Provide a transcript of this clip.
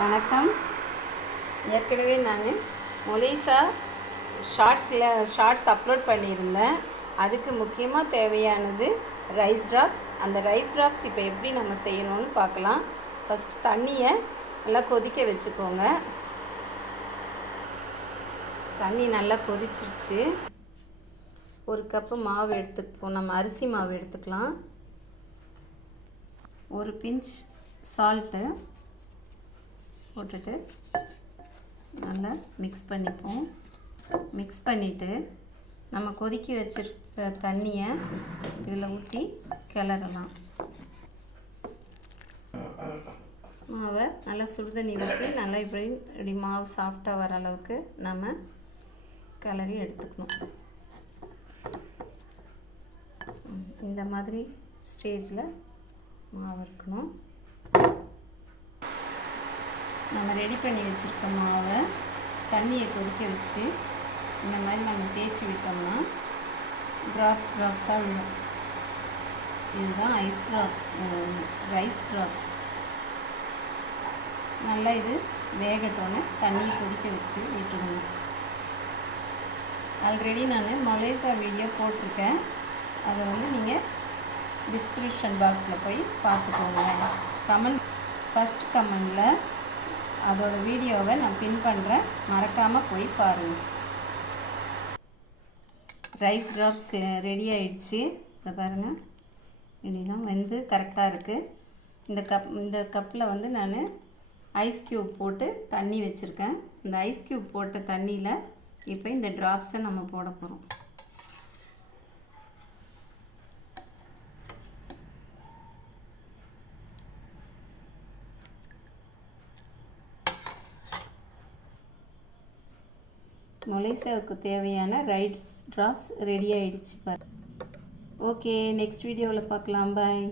வணக்கம். ஏற்கனவே நான் மொலிசா ஷார்ட்ஸ் அப்லோட் பண்ணியிருந்தேன். அதுக்கு முக்கியமாக தேவையானது ரைஸ் ட்ராப்ஸ். அந்த ரைஸ் ட்ராப்ஸ் இப்போ எப்படி நம்ம செய்யணும்னு பார்க்கலாம். ஃபஸ்ட் தண்ணியை நல்லா கொதிக்க வச்சுக்கோங்க. தண்ணி நல்லா கொதிச்சிருச்சு. ஒரு கப்பு மாவு எடுத்துப்போம். நம்ம அரிசி மாவு எடுத்துக்கலாம். ஒரு பிஞ்ச் சால்ட்டு போட்டுட்டு நல்லா மிக்ஸ் பண்ணிப்போம். மிக்ஸ் பண்ணிவிட்டு நம்ம கொதிக்க வச்சிருக்க தண்ணியை இதில் ஊற்றி கிளறலாம். மாவை நல்லா சுடுதண்ணி ஊற்றி நல்லா இப்படி மாவு சாஃப்டாக வர அளவுக்கு நம்ம கிளறி எடுத்துக்கணும். இந்த மாதிரி ஸ்டேஜில் மாவு இருக்கணும். நம்ம ரெடி பண்ணி வச்சுருக்க மாவை தண்ணியை கொதிக்க வச்சு இந்த மாதிரி நம்ம தேய்ச்சி விட்டோம்னா ட்ராப்ஸாக விழும். இதுதான் ரைஸ் ட்ராப்ஸ். நல்லா இது வேகட்டோன்னு தண்ணியை கொதிக்க வச்சு விட்டுருங்க. ஆல்ரெடி நான் மொலேசா வீடியோ போட்டிருக்கேன். அதை நீங்கள் டிஸ்கிரிப்ஷன் பாக்ஸில் போய் பார்த்துக்கோங்க. ஃபஸ்ட் கமெண்டில் அதோட வீடியோவை நான் பின் பண்ணுறேன். மறக்காமல் போய் பாருங்கள். ரைஸ் ட்ராப்ஸ் ரெடி ஆகிடுச்சு. இதை பாருங்கள், இதுதான் வந்து கரெக்டாக இருக்குது. இந்த கப்பில் நான் ஐஸ் க்யூப் போட்டு தண்ணி வச்சுருக்கேன். இந்த ஐஸ் க்யூப் போட்ட தண்ணியில் இப்போ இந்த ட்ராப்ஸை நம்ம போட போகிறோம். மொலேசாவுக்கு தேவையான ரைஸ் ட்ராப்ஸ் ரெடி ஆகிடுச்சு. ஓகே, நெக்ஸ்ட் வீடியோவில் பார்க்கலாம். பாய்.